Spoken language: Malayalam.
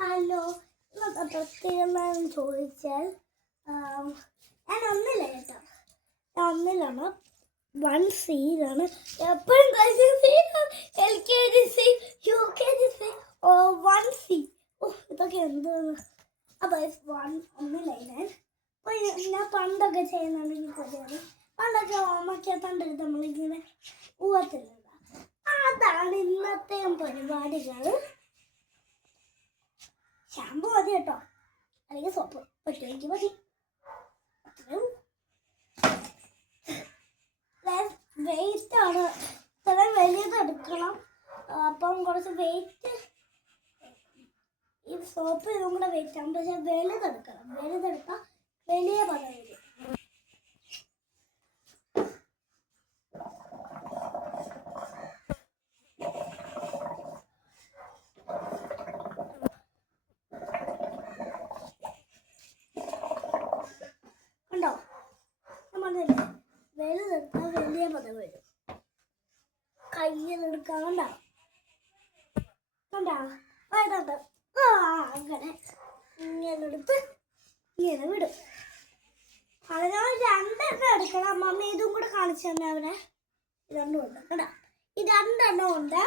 ഹലോ, ഇന്നത്തെ പ്രത്യേകത ചോദിച്ചാൽ ഞാൻ ഒന്നില്ല കേട്ടോ, ഞാൻ ഒന്നിലാണ്. 1C എപ്പോഴും LKG UKG 1C. ഇതൊക്കെ എന്താണ്? അപ്പോൾ ഒന്നില്ല. അപ്പോൾ ഞാൻ പണ്ടൊക്കെ ചെയ്യുന്നുണ്ടെങ്കിൽ കൊല്ലാണ്. പണ്ടൊക്കെ ഓമയ്ക്കത്തണ്ടെടുത്ത് നമ്മളിങ്ങനെ ഊവത്തില്ല. അതാണ് ഇന്നത്തെ പരിപാടികൾ. ഷാമ്പു മതി കേട്ടോ, അല്ലെങ്കിൽ സോപ്പ് പറ്റുമെങ്കിൽ മതി. വെയിറ്റാണ്, ഇത്രയും വലിയതെടുക്കണം. അപ്പം കുറച്ച് വെയിറ്റ്, ഈ സോപ്പ് ഇതും കൂടെ വെയിറ്റ് ആകും. പക്ഷെ വലുതെടുക്കണം. വലുതെടുക്കാം, വലിയ പദം വരും. കണ്ടോ, നമ്മളല്ലേ വലുതെടുത്താൽ വലിയ പദം വരും. കയ്യിലെടുക്കാൻ കണ്ടോ, കണ്ടോ വേണ്ട. അങ്ങനെ ഇങ്ങനെ എടുത്ത് ഇങ്ങനെ വിടും. അതിനാൽ 2 എണ്ണം എടുക്കണം. മമ്മി ഇതും കൂടെ കാണിച്ചു തന്നെ അവനെ. 2 ഉണ്ട് കേട്ടോ, ഈ 2 എണ്ണം ഉണ്ട്.